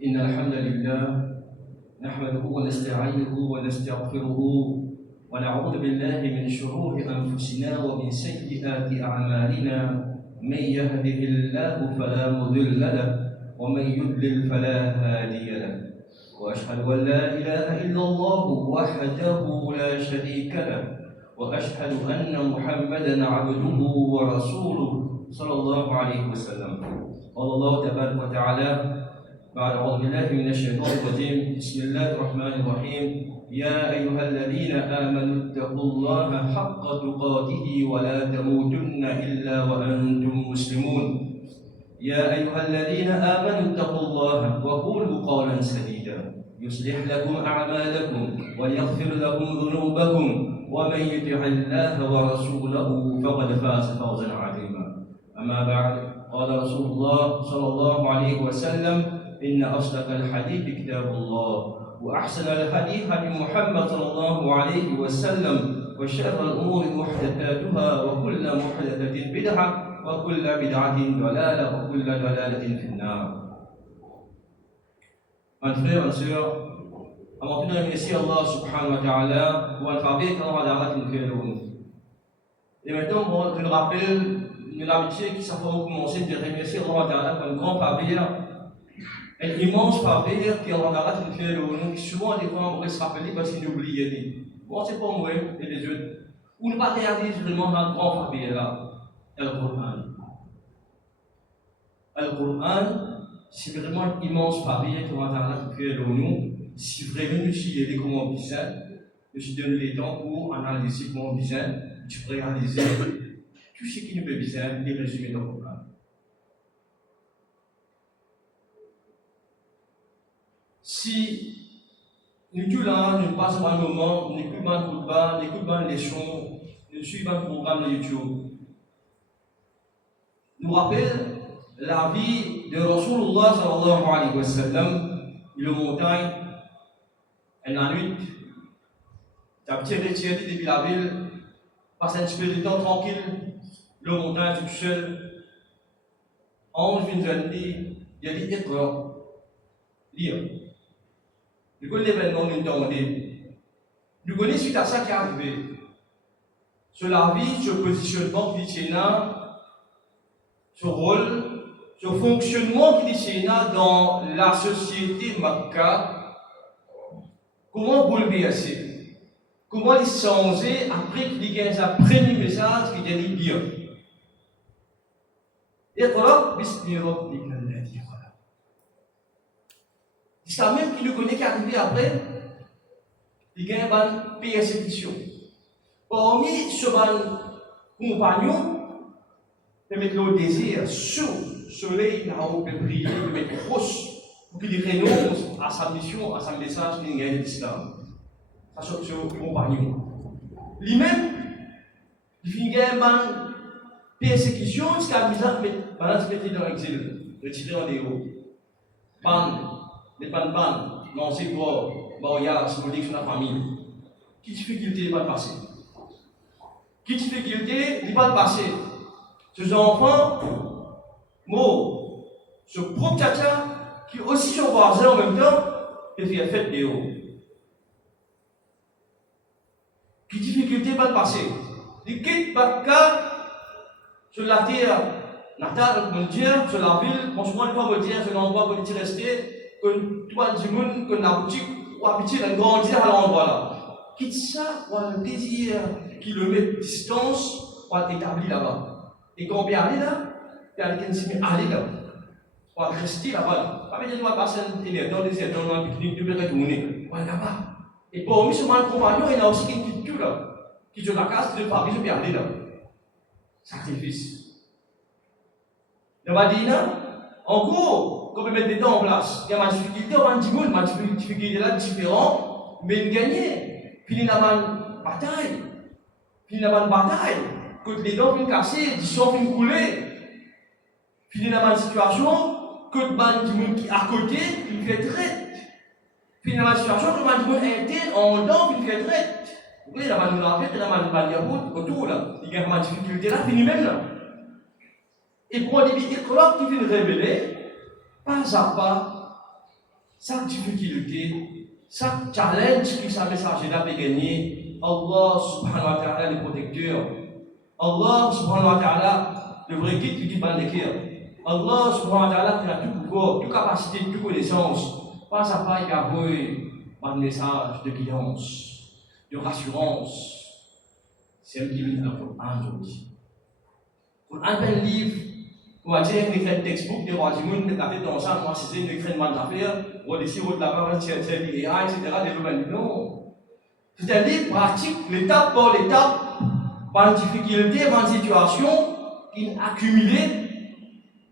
إن الحمد لله نحمده ونستعينه ونستغفره ونعوذ بالله من شرور أنفسنا ومن سيئات أعمالنا. من يهده الله فلا مضل له ومن يضلل فلا هادي له، وأشهد أن لا إله إلا الله وحده لا شريك له، وأشهد أن محمدا عبده ورسوله صلى الله عليه وسلم. قال الله تبارك وتعالى بعد أعوذ بالله من الشيطان الرجيم بسم الله الرحمن الرحيم يا أيها الذين آمنوا اتقوا الله حق تقاته ولا تموتن إلا وأنتم مسلمون. يا أيها الذين آمنوا اتقوا الله وقولوا قولا سديدا يصلح لكم أعمالكم ويغفر لكم ذنوبكم ومن يطع الله ورسوله فقد فاز فوزا عظيما. أما بعد، قال رسول الله صلى الله عليه وسلم إن أصدق الحديث كتاب الله وأحسن الحديث هدي محمد صلى الله عليه وسلم وشر الأمور محدثاتها وكل محدثة بدعة وكل بدعة ضلالة وكل ضلالة في النار. Mes frères et sœurs, avant tout de remercier Allah subhanahu wa ta'ala pour le faveur qu'Allah nous fait. Et maintenant, je nous rappelle une amitié qui s'affirme commencer de remercier Allah ta'ala pour une grande faveur, une immense faveur qu'Allah nous fait. Nous, souvent, des fois, on va se rappeler parce qu'il nous oublie. Bon, c'est pas moi et les autres. Ou ne pas réaliser vraiment un grand faveur là. Al-Qur'an. Al-Qur'an, c'est vraiment une immense faveur qu'Allah nous fait. Si vraiment nous sommes allés comme on dit, nous sommes donné le temps pour analyser comment on dit, tu peux réaliser tout ce qui nous fait besoin de résumer dans le Coran. Si nous disons là, nous passons un moment, nous écoutons un coup de bas, nous écoutons une leçon, nous suivons un programme de YouTube, nous rappelle la vie de Rasulullah sallallahu alayhi wa sallam, le montagne, et la nuit, tu as tiré depuis la ville, passe un petit peu de temps tranquille, le montagne tout seul. Ange vient de dire, il a dit Iqra, lire. Du coup, l'événement nous demandait. Nous connaissons suite à ça qui est arrivé. Sur la vie, sur le positionnement qui dit là, ce rôle, ce fonctionnement qui dit là dans la société Makka. Comment bouleverser? Comment les changer après qu'il y ait un premier message qui dit bien? Iqra bismi rabbika alladhi khalaq. C'est ça même qui nous connaît qui est arrivé après, il y a une persécution. Parmi ce compagnon, il met le désir sur le soleil, il a briller, il met grosse. Pour qu'il renonce à sa mission, à son message qu'il y a d'islam. Ça, c'est son compagnon. Lui-même, il finit une persécution jusqu'à la misère, mais maintenant, il se met dans l'exil, retiré en héros. Non, c'est quoi? Il y a symbolique sur la famille. Qui difficulté il va passer? Qui difficulté il va passer? Ces enfants, ce propre tchatcha, qui aussi sont voisins en même temps, et qui a fait des hauts. Qui difficulté va passer? Il quitte Bakka sur la terre natale, comme Dieu, sur la ville, franchement, il faut me dire, c'est l'endroit où il est resté, que toi, du monde, que la boutique, ou habitué à grandir à l'endroit là. Quitte ça, pour le désir qui le met à distance, pour établir là-bas. Et quand on peut aller là, il y a quelqu'un qui se met à aller là. On va rester là-bas. Pas besoin de passer dans le désert, dans le pique-nique, de retourner. On va là-bas. Et parmi ce compagnon, il y a aussi une petite queue là, qui de la casse, qui de Paris, je peux aller là. Sacrifice. Dans Madina, en gros, quand on met des temps en place, il y a une difficulté, on a une difficulté là différente, mais il gagne. Puis il y a une bataille. Que les dents viennent casser, les sangs viennent couler. Puis il y a une situation. Que le ban du monde qui est à côté, il fait traite. Puis dans la situation, que le ban du monde interne en dedans, il fait traite. Vous voyez, la ban nous l'a fait, la ban nous l'a fait, autour là. Il y a une difficulté là, fini même là. Et pour les Iqra qui viennent révéler, pas à pas, chaque difficulté, chaque challenge qui sa messager là peut gagner, Allah subhanahu wa ta'ala le protecteur. Allah subhanahu wa ta'ala le vrai guide qui dit dans le cœur. Allah subhanahu wa ta'ala qui a tout pouvoir, toute capacité, toute connaissance. Pas à pas il y a un message de guidance, de rassurance. C'est un qui vient dans le Coran aujourd'hui. Le Coran est un livre, on va dire, il écrit un textbook, des rois du monde, des cafés d'ensemble, moi c'est une écrit de mal d'affaires, on décide de là-bas, etc., des domaines. Non. C'est un livre pratique, l'étape par l'étape, par une difficulté, par une situation, qui est accumulée,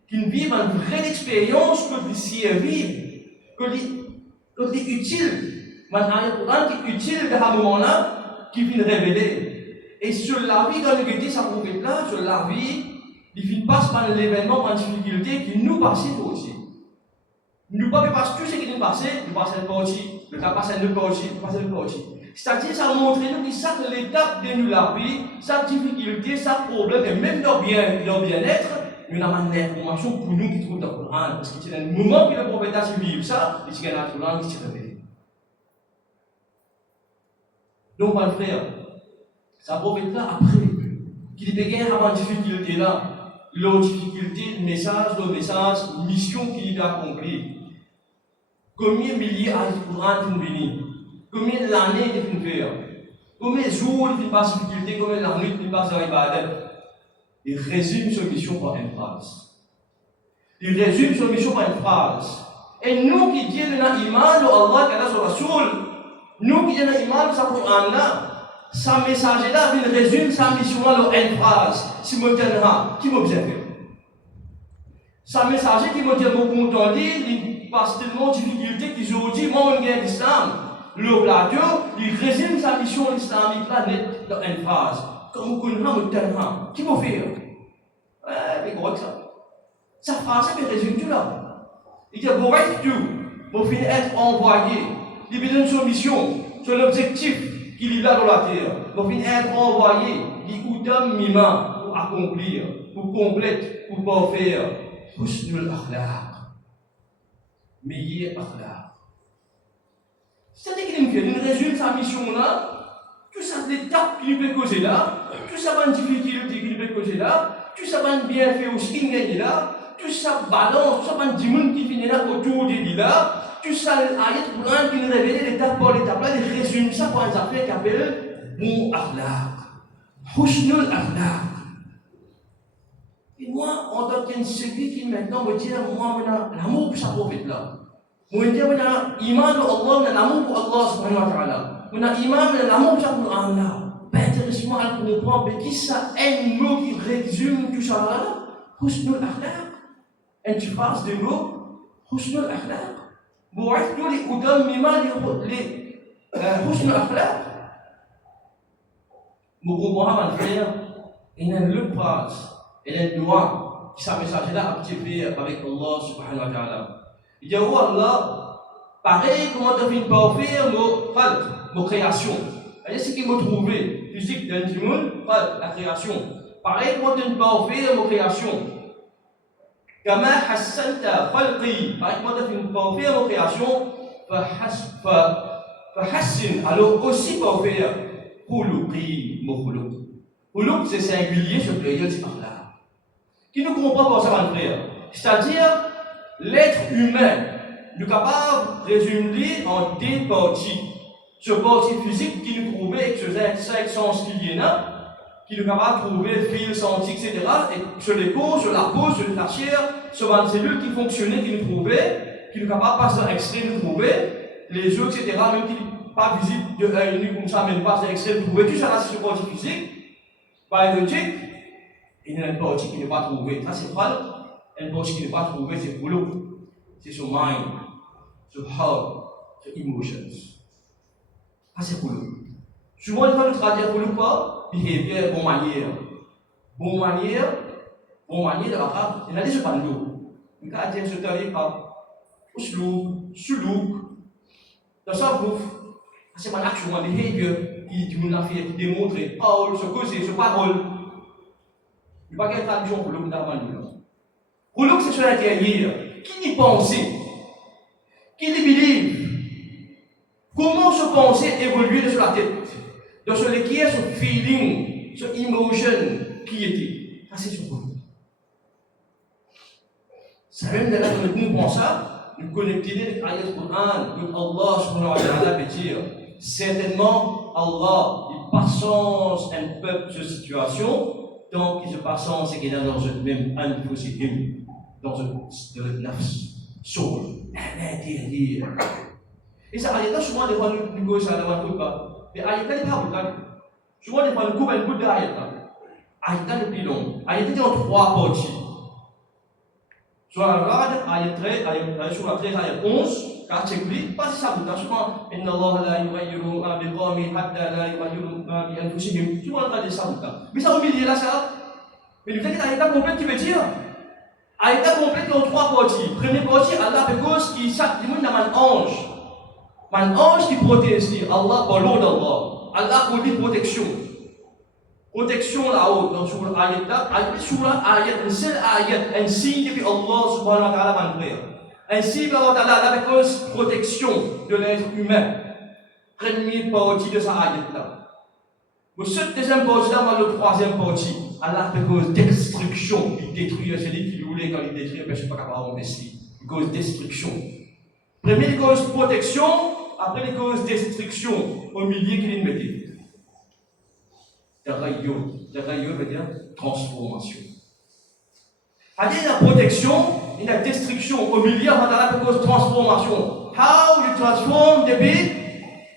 qui vit une vraie expérience, que l'y servir, que l'y utile, un Coran qui est utile à ce moment-là, qui vient révéler. Et sur la vie, quand nous dit ça prophète là, sur la vie, il ne passe pas l'événement, par une difficulté qui nous passe aussi. Nous ne pouvons pas passer tout ce qui nous passe, nous passons le parti, le cas passe le parti, nous passons le parti. C'est-à-dire, ça montre nous que chaque étape de nous la vie, chaque difficulté, chaque problème, et même leur bien-être, nous avons une information pour nous qui trouvent dans le Coran. Parce que c'est un moment que le prophète a suivi ça, et c'est un Coran qui s'est révélé. Donc, mon frère, ça prophète là après, qu'il peut gagner avant difficulté là, leur difficulté, le message, mission qu'il a accomplie. Combien de milliers de Coran sont venus? Combien d'années il fait faire? Combien de jours il passe difficulté? Combien d'années il passe dans l'ibadat? Il résume sa mission par une phrase. Il résume sa mission par une phrase. Et nous qui disons dans l'iman de Allah, qu'Allah soit Rasoul, nous qui disons dans l'iman de sa Coran là, sa message là, il résume sa mission là dans une phrase. Si je tiens, qui m'a bien fait? Sa message qui m'a dit, mon content, il passe tellement de difficultés qu'ils ont dit, moi, on gagne l'islam. Le radio, il résume sa mission islamique là net dans une phrase. Comme vous connaissez, mon tiens, qui m'a fait? C'est correct ça. Sa phrase, elle résume tout là. Il dit, bon, tout, pour finir être envoyé, il donne son mission, son objectif qu'il a dans la terre. Pour finir être envoyé, il coûte un mima pour accomplir, pour compléter, pour parfaire. Husnul akhlaq. Meilleur akhlaq. C'est-à-dire qu'il résume sa mission là, tout ça l'étape qu'il peut causer là, tout ça va une difficulté qu'il peut causer là, tout ça va un bienfait aussi qu'il gagne là, tout ça balance, tout ça va un dimanche qui finit là autour de lui là, tout ça l'ayat Coran qui nous révèle l'étape par l'étape là, il résume ça pour une affaire qu'il appelle bon akhlaq. Husnul akhlaq. Et moi, en tant qu'un celui qui maintenant me dit, moi, j'ai l'amour pour sa prophète là. Moi, je dis, j'ai l'iman de Allah, j'ai l'amour pour Allah subhanahu wa ta'ala. J'ai l'iman, j'ai l'amour pour sa Coran là. Pas intéressant à comprendre, mais qui ça, un mot qui résume tout ça là? Husnul akhlaq. Une phrase de mots, Husnul akhlaq. Vous voyez, nous, les Oudam, Mima, les Husnul akhlaq. Nous comprenons, mon frère, il y a une phrase. Il y a une loi qui s'est message là activé avec Allah subhanahu wa ta'ala. Il dit, oh Allah, pareil comment tu as fait parfaire nos créations. C'est ce qui m'a trouvé, physique dans le monde, la création. Pareil comment tu as fait parfaire nos créations. Kama hassanta khalqi, pareil comment tu as fait parfaire nos créations, fahassin, alors aussi parfaire, khuluqi, mon khuluq. Khuluq, c'est singulier sur le pluriel, c'est par là. Qui ne comprend pas ça, mon frère? C'est-à-dire, l'être humain, nous sommes capables de résumer en deux parties. Ce partie physique qui nous trouvait avec ce cinq sens qu'il y a, qui nous capables de trouver fil, senti, etc. Et sur les peaux, sur la peau, sur la chair, sur une cellule qui fonctionnait, qui nous trouvait, qui nous capables de passer un extrait, nous trouver, les yeux, etc. Même qui n'est pas visible de l'œil nu comme ça, mais nous passe un extrait, nous trouver. Tout ça, là, c'est ce partie physique, biologique. Il y a une partie qui n'est pas trouvée. Ça, c'est pas une partie qui n'est pas trouvée, c'est pour l'eau. C'est sur mind, sur heart, sur emotions. Ça, c'est pour l'eau. Souvent, il faut le traduire pour l'eau pas, behavior, bonne manière. Bonne manière de la part, il y a des pas l'eau. Il y a des gens qui par uslouk, suluk. Dans ça, c'est pas l'action, un behavior qui nous a fait démontrer, parole, se causer, se parole. Il n'y a pas qu'une traduction pour l'eau d'avant nous. Pour l'eau, c'est sur l'intérieur. Qui n'y pense? Qui n'y believe. Comment se penser évoluer sur la tête? Dans ce qui est ce feeling, ce emotion qui était. Ça, c'est sur quoi? C'est même d'ailleurs que nous pensons ça, nous connecter avec l'ayat Coran, que Allah subhanahu wa ta'ala peut dire. Certainement, Allah, il patience un peuple de situation, tant qu'il se patience et qu'il est dans eux-mêmes, dans le nafs, soul, à l'intérieur. Et ça, ayat-là, souvent, des fois, nous gosses à la voix pas. Mais ayat-là, il n'est pas bon. Souvent, des fois, nous coupons un bout d'ayat-là. Ayat-là, le plus long. Ayat-là, il y a 3 parties. Sur la Rad, ayat 13, sur la 13, ayat 11, car c'est lui, pas si ça vous dit souvent, Inna Allah la yughayyiru ma biqawmin hatta la yughayyiru ma bi anfusihim. Tu vois, on a ça vous dit. Mais ça au milieu là, ça. Mais le fait que l'ayat complète, tu veux dire, ayat complète dans 3 parties. Première partie, Allah fait cause qui chaque monde a un ange. Un ange qui protège, Allah, par l'eau d'Allah. Allah pour dire protection. Protection là-haut, dans sur l'ayat là, sur l'ayat, une seule ayat, un signe depuis Allah subhanahu wa ta'ala va nous faire. Un signe par Allah avec cause protection de l'être humain. Première partie de sa ayat là. Le seul deuxième partie là, le troisième partie, Allah fait cause destruction. Il détruit celui qui voulait quand il détruit, mais je ne suis pas capable d'investir. Il cause destruction. Première cause protection, après les causes destruction, au milieu qu'il mettait. Tagayyur veut dire transformation. C'est-à-dire la protection et la destruction. Au milieu, on a la cause transformation. How you transform the big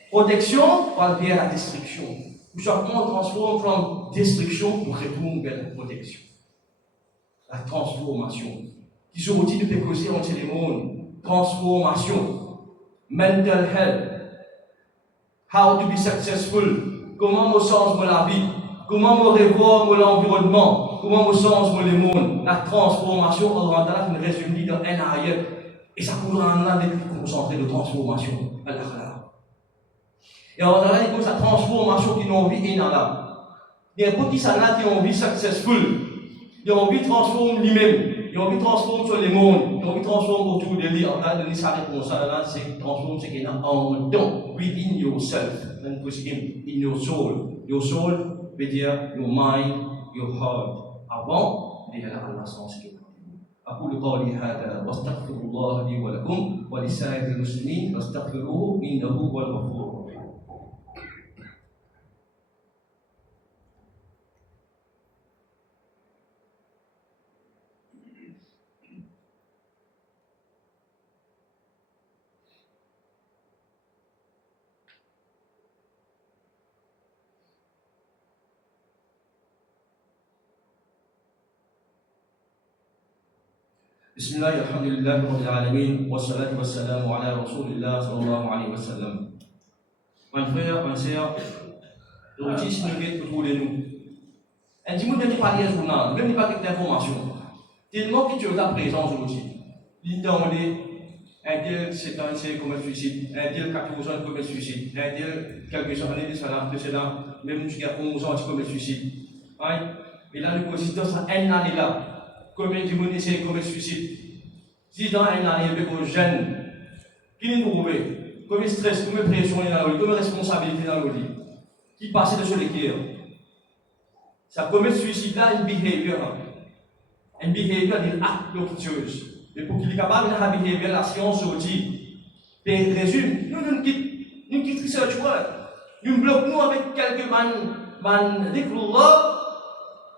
protection vers la destruction. Ou simplement on transforme from destruction pour retourner vers la protection. La transformation. Qui sont outils de causer entre les mondes. Transformation. Mental health. How to be successful. Comment on change la vie. Comment on réforme l'environnement. Comment on change le monde. La transformation, Allah Ta'ala nous résume dans un ayat. Et ça pourrait en avoir des concentrés de transformation. Et Allah Ta'ala dit que sa transformation qui ont envie est là. Il y a beaucoup qui sont là qui ont envie successful. Ils ont envie de transformer lui-même. Ils ont envie de transformer sur le monde. Ils ont envie de transformer autour de lui. Allah a donné sa réponse là, c'est transformer ce qu'il y a en dedans. Within yourself. In your soul. Your soul veut dire your mind, your heart. Avant, il y a Allah sans ce qu'il y a. أقول قولي هذا واستغفر الله لي ولكم ولسائر المسلمين فاستغفروه إنه هو الغفور الرحيم. بسم الله الحمد لله رب العالمين والصلاة والسلام على رسول الله صلى الله عليه وسلم. Mes frères, mes sœurs, l'outil signifie autour de nous. Un petit monde ne pas lire le journal, même pas quelques informations. Tellement que tu es à présent sur l'outil. Il t'a demandé un tel 7 ans, c'est comme un suicide, un tel 14 ans, comme un suicide, un tel quelques années de cela, même jusqu'à 11 ans, comme un suicide. Et là, le président, ça un année là. Combien de monde essaie de commettre suicide? Si dans une année, il y a des jeunes qui nous trouvent, combien de stress, combien de pression il y a dans le lit, combien de responsabilité dans le lit, qui passe de sur les cœurs. Ça commet suicide là, une behavior, d'une acte docteuse. Mais pour qu'il est capable de faire behavior, la science aussi. Et résume, nous quittons research work. Nous bloquons avec quelques man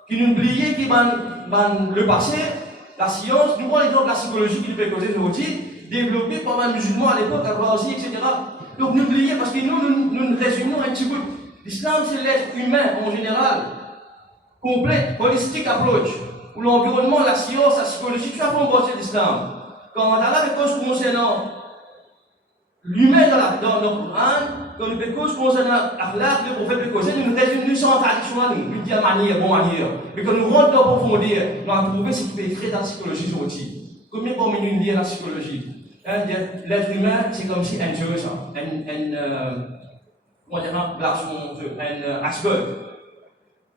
qui nous oublient, qui le passé, la science, nous prenons l'exemple de la psychologie qui peut causer aujourd'hui, développée par les musulmans à l'époque, à Brésil, etc. Donc n'oubliez, parce que nous résumons un petit peu. L'islam, c'est l'être humain en général, complet, holistic approach, où l'environnement, la science, la psychologie, tu as compris l'islam. Quand on a la cause concernant l'humain dans le Coran, quand nous faisons cause concernant l'akhlaq, le prophète peut causer, nous résumons sans tradition, nous disons manière, bonne manière. Mais quand nous rentrons dans la profondeur, nous allons trouver ce qui peut écrire dans la psychologie aussi. Combien parmi nous lire la psychologie? L'être humain, c'est comme si un dieu, un iceberg.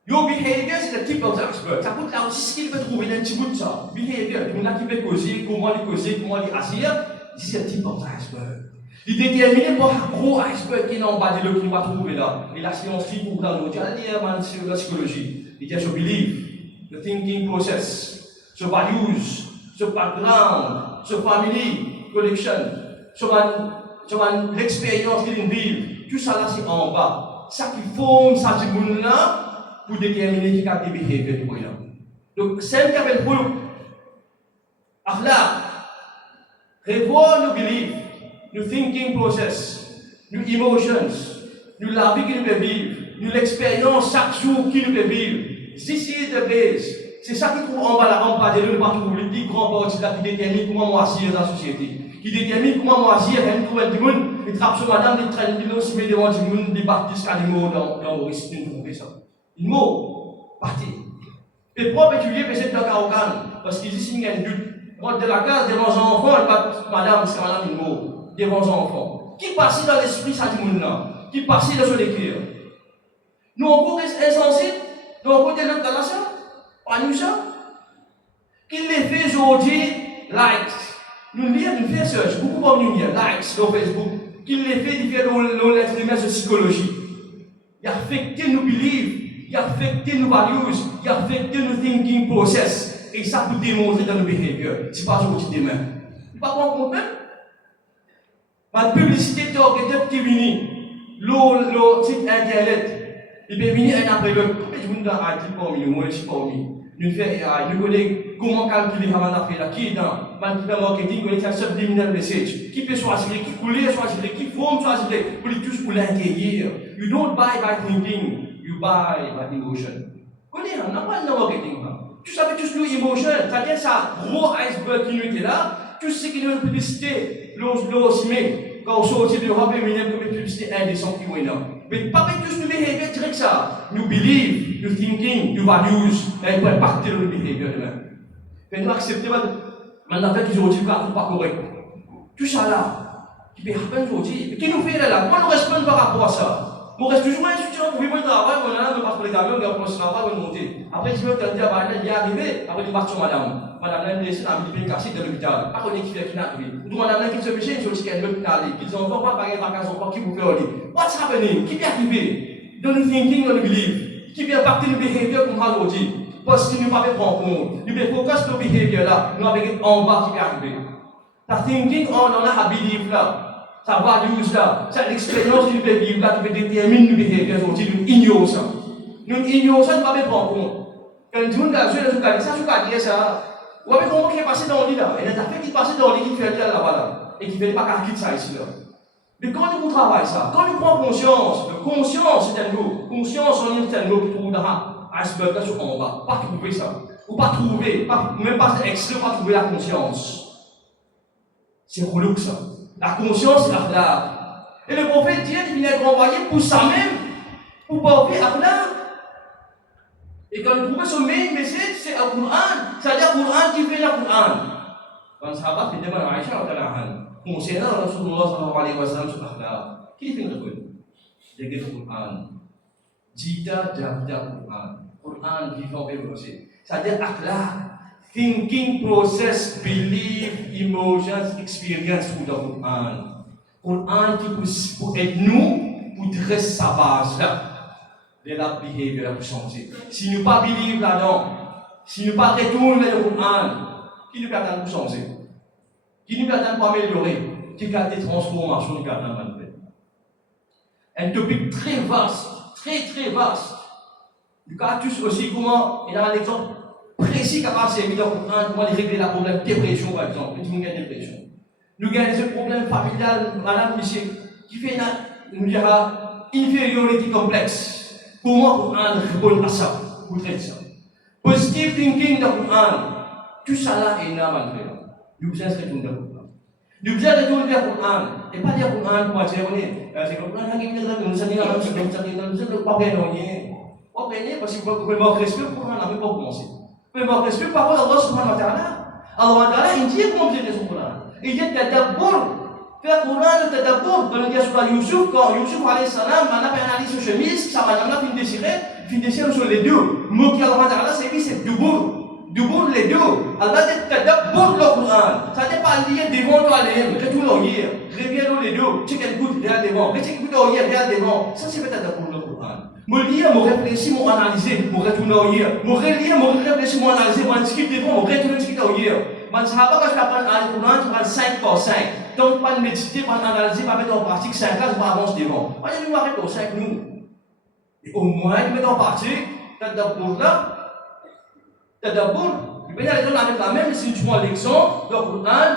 Your behavior, c'est le type of iceberg. Ça peut aussi ce qu'il peut trouver dans un petit bout de ça. Behavior, il y en a qui peut causer, comment les agir. c'est un petit porte iceberg. Il est déterminé par un gros iceberg qui est en bas de l'eau qui va trouver là. Et la science qui pour dans l'autre, il y a la psychologie. Il y a ce belief, the thinking process, ce values, ce background, ce family collection, l'expérience qu'il vit. Tout ça là, c'est en bas. Ça qui forme ça du monde là pour déterminer qui a des behaviors du moyen. Donc, c'est un appelle pour akhlaq, revoir nos beliefs, nos thinking process, nos emotions, nous la vie que nous pouvons vivre, nous l'expérience chaque jour qui nous peut vivre. This is the base. C'est ça qui trouve en bas là, en bas de nous, partout où les grands partis là qui déterminent comment moi agir dans la société, qui déterminent comment moi agir, et nous trouvons du monde, et trappe sur madame, les traînes, les se met devant du monde, des baptistes, des mots dans le risque de trouver ça. Une mot, parti. Et propre étudier, peut-être dans Karokan, parce qu'ils disent qu'il y a un doute. Moi, de la case, devant un enfant, et pas madame, c'est madame une mot, devant un enfant. Qui passe dans l'esprit, ça du monde là, qui passe dans son écrire. Nous, on court insensible, nous, on court de l'autre dans ça, pas nous ça. Qu'il les fait aujourd'hui, likes. Nous lisons, nous faisons search, beaucoup comme nous lisons, likes sur Facebook. Qu'il les fait, il fait l'être humain de psychologie. Il affecte nos beliefs, il affecte nos values, il affecte nos thinking process. Et ça peut démontrer dans nos behaviors. C'est pas aujourd'hui demain. C'est pas quoi comprendre? La publicité targeted qui vient, le site internet, il peut venir un après l'autre. Comme je vous dis, parmi nous, moi je suis parmi. Nous faisons AI, nous connaissons comment calculer comment on a fait là, qui est dans le marketing, nous connaissons un subliminal message. Qui peut choisir, qui couleur choisir, qui forme choisir, pour les tous pour l'intérieur. You don't buy by thinking, you buy by emotion. On n'a pas de marketing. Tu savais tous nos émotions, c'est-à-dire ça, gros iceberg qui nous était là, tout ce qui nous publicité, l'ossimé, quand on sortit de l'Europe, il y a une publicité indécente qui est là. Mais pas tous nous behavior direct ça. Nous believe, nous thinking, nous values, et nous impacter dans nos behavior demain. Mais nous accepter maintenant fait qu'aujourd'hui, nous ne pas correct. Tout ça là, qui peut happen aujourd'hui, qui nous fait là, comment nous répondons par rapport à ça? On reste toujours étudiant pour vivre le travail, on a un parce que les gamins, on commence le travail, on monte. Après, je veux te dire, il est arrivé, après, il part sur madame. Madame, elle a laissé la vie cassée dans l'hôpital. Pas qu'on est qui fait qui n'a arrivé. Ou madame, qui se fait chez une chose qui est l'hôpital, qui ont encore pas pareil vacances, encore qui vous fait aller. What's happening? Qui est arrivé? Dans le thinking, dans le belief. Qui vient impacter le behavior comme aujourd'hui? Parce que nous ne pouvons pas prendre compte. Nous devons focus sur le behavior là. Nous avons en bas qui est arrivé. La thinking, on en a à belief là. Ça va use là, c'est l'expérience du vivre là qui détermine le behavior aujourd'hui, nous ignorons ça. Nous ignorons ça, nous ne pouvons pas prendre compte. Quand nous disons ça, je peux dire ça. Vous avez compris qui est passé dans le lit là, et les affaires qui passent dans le lit qui fait là-bas là, et qui ne fait pas qu'à quitter ça ici là. Mais quand nous travaillons ça, quand nous prenons conscience c'est un mot, conscience on est un mot qui trouve dans l'iceberg là sur en bas, pas trouver ça, ou pas trouver, même pas extrait, pas trouver la conscience. C'est relou ça. La conscience, c'est l'akhlaq. Et le prophète Dieu, il vient être envoyé pour ça même, pour porter l'akhlaq. Et quand vous trouvez ce main message, c'est le Coran. C'est-à-dire le Coran qui fait le Coran. Quand les sahabats faisaient demande à Aïcha, concernant Rasulullah sallallahu alayhi wa sallam sur l'akhlaq, qui fait le Coran? Il y a le Coran. Jita Jabda Coran. Coran vivant et versé. C'est-à-dire l'akhlaq. Thinking process, belief, emotions, experience pour le Coran. Coran qui pour aider nous, pour dresser sa base là, de la behavior pour changer. Si nous ne pas believe là-dedans, si nous ne pas retourner vers le Coran, qui nous permet pour changer? Qui nous permet pour améliorer? Qui a des transformations, qui a des manœuvres? Un topic très vaste, très vaste. Nous avons tous aussi comment, il y a un exemple précis qui a passé dans le Coran, comment régler le problème de dépression par exemple, nous avons une dépression. Nous avons des problèmes familial, madame, monsieur, qui fait nous dira inferiority complexe. Comment le Coran répond à ça, pour traiter ça? Positive thinking dans le Coran, tout ça là est là malgré. Nous devons retourner vers le Coran. Nous devons retourner vers le Coran, et pas dire le Coran pour dire, c'est le Coran qui vient de nous dire, nous pas gagner. Pas gagner parce que vous pouvez manquer respect pour le Coran, on n'a même pas commencé. Vous pouvez manquer respect par rapport à Allah subhanahu wa ta'ala. Allah ta'ala, il dit comment vous êtes son Coran. Il dit tadabbur. Faire Coran, le tadabbur. Dans le dia sur Yusuf, quand Yusuf alayhi salam, on a fait analyse sur chemise, sa madame là fin déchiré sur les deux. Mot qui Allah ta'ala, c'est dit, c'est dubur. Dubur les deux. Allah dit tadabbur le Coran. Ça n'est pas lié devant toi, retourne au hier, reviens dans les deux, check and good, regarde devant, check and good au hier, regarde devant. Ça, c'est peut-être pour le Coran. Me lire, me réfléchir, me analyser, me retourner au hier. Me relire, me réfléchir, me analyser, me discuter devant, me retourner discuter au hier. Man, ça va pas quand je apprends le Coran, tu prends 5 par 5. Donc, pas méditer, pas analyser, pas mettre en pratique 5 ans, pas avancer devant. Moi, je vais arrêter au 5 nous. Et au moins, tu mets en pratique, tu as d'abord là, tu as d'abord. Il y a les gens avec la même, si tu prends l'élection, le Coran,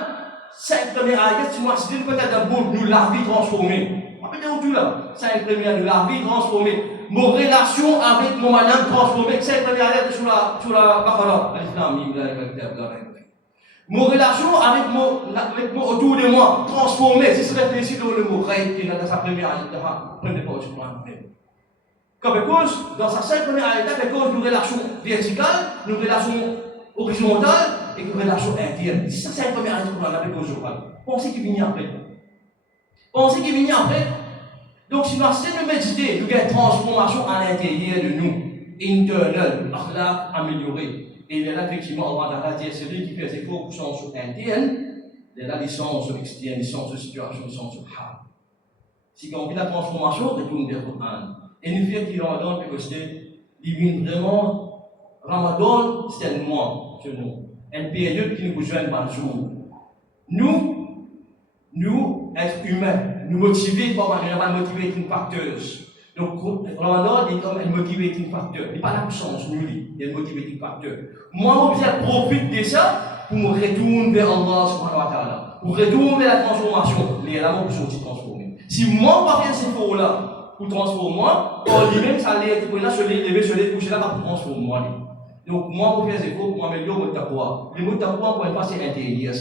5 premières ayats, tu m'as cité, tu as d'abord nous la vie transformée. Après, tu là, 5 premières, nous la vie transformée. Mon relation avec mon madame transformée, 5 premières ayats sur la Baqarah. Mon relation avec mon autour de moi, transformée, si c'est réfléchi dans le mot règle qui est dans sa première ayat, prenez pas au Coran. Comme cause, dans sa 5 première ayat, c'est cause d'une relation verticale, une relation horizontale et une relation interne. Si ça, c'est la première ayat qu'on a avec aujourd'hui. Pensez qu'il vient après. Pensez qu'il vient après. Donc, si nous essayons de méditer, nous avons une transformation à l'intérieur de nous, internal, akhlaq amélioré. Et il y a là, effectivement, Allah a dit, celui qui fait ses efforts pour son sens interne, il y a là des sens externes, des sens de situation, des sens de hal. Si on vit la transformation, on retourne vers le Coran. Et nous faisons qu'il Ramadan, parce que il vient vraiment, Ramadan, c'est un mois sur nous, une période qui nous rejoint par jour. Nous, êtres humains, nous motivés par la motivating factors. Donc, Ramadan est comme un motivating factor. Il n'est pas la puissance, nous, il y a un motivating factor. Moi, je profite de ça pour me retourner vers Allah subhanahu wa ta'ala. Pour retourner vers la transformation. Les là, pour sortir transformer. Si moi, je ne fais pas ces efforts-là pour transformer moi, lui-même, ça allait être pour là, je l'ai levé, je l'ai couché là pour transformer moi. Donc, moi, pour faire des efforts, pour améliorer mon taqwa. Le mot taqwa, pour une fois, c'est intérieur.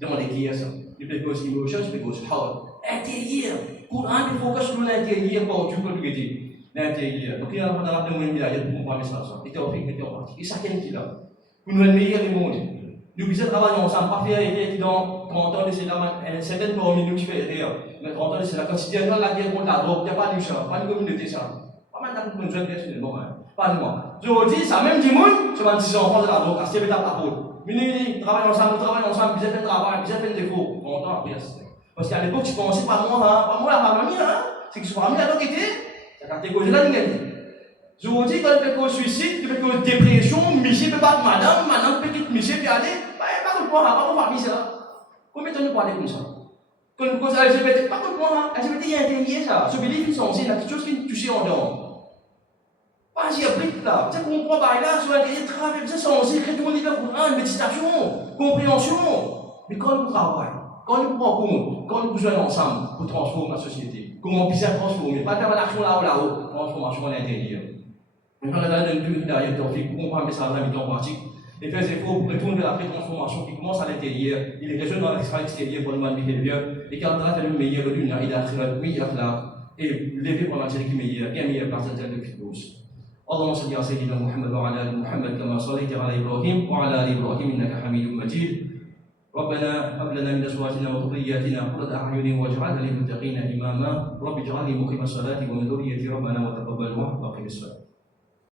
Demandez qui est ça. Il peut cause émotion, il peut cause heart. Intérieur. Courant, il faut que je sois l'intérieur pour que tu peux le guetter. L'intérieur. Donc, il y a un peu de monde qui a dit pour comprendre ça. Il était en fait, il était en partie. Et chacun qui l'a. Pour nous meilleur le monde. Nous devons travailler ensemble, pas faire qui dans 30 ans de c'est là, certaines parmi nous qui fait rire. Mais 30 ans de c'est là, quand tu dis dans la guerre contre la drogue, il n'y a pas de ça, pas de communauté ça. Pas mal de personnes personnellement, pas de moi. Je vous dis, ça même du monde, c'est 26 enfants de la drogue, c'est l'étape à peau. Nous travaillons ensemble, puis j'ai fait le travail, puis j'ai fait le défaut. Content après. Parce qu'à l'époque, tu pensais pas moi, la mamie, c'est que je suis pas mis à l'enquête, c'est la catégorie de la ligne. Je vous dis, quand tu fais un suicide, tu fais une dépression, monsieur peut battre madame, petite monsieur peut aller, pas contre moi, pas contre famille, ça. Combien de temps nous parlons comme ça? Quand nous causons LGBT, pas contre moi, LGBT, il y a intérêt, ça. Ce belief, ils sont aussi, il y a quelque chose qui nous touche en dehors. Pas si appris là, tu sais, qu'on comprend par là, sur l'intérieur, travail, c'est censé retourner vers le Coran, méditation, compréhension. Mais quand nous travaillons, quand nous prenons compte, quand nous jouons ensemble pour transformer la société, comment on puisse transformer, pas d'avoir l'action là-haut, transformation à l'intérieur. Nous avons donné une derrière pour comprendre le message en pratique et faire des efforts pour retourner vers la transformation qui commence à l'intérieur. Il est rejoint dans l'extérieur pour le mal behavior et quand on a fait le meilleur de l'une, il a fait le meilleur là et lever pour la série qui est meilleure, qui est meilleure par cette de Fidous. اللهم صل على سيدنا محمد وعلى ال محمد كما صليت على ابراهيم وعلى ال ابراهيم انك حميد مجيد. ربنا هب لنا من ازواجنا وذرياتنا قرة اعين واجعلنا للمتقين اماما. رب اجعلني مقيم الصلاة ومن ذريتي ربنا وتقبل دعاء واقم الصلاة.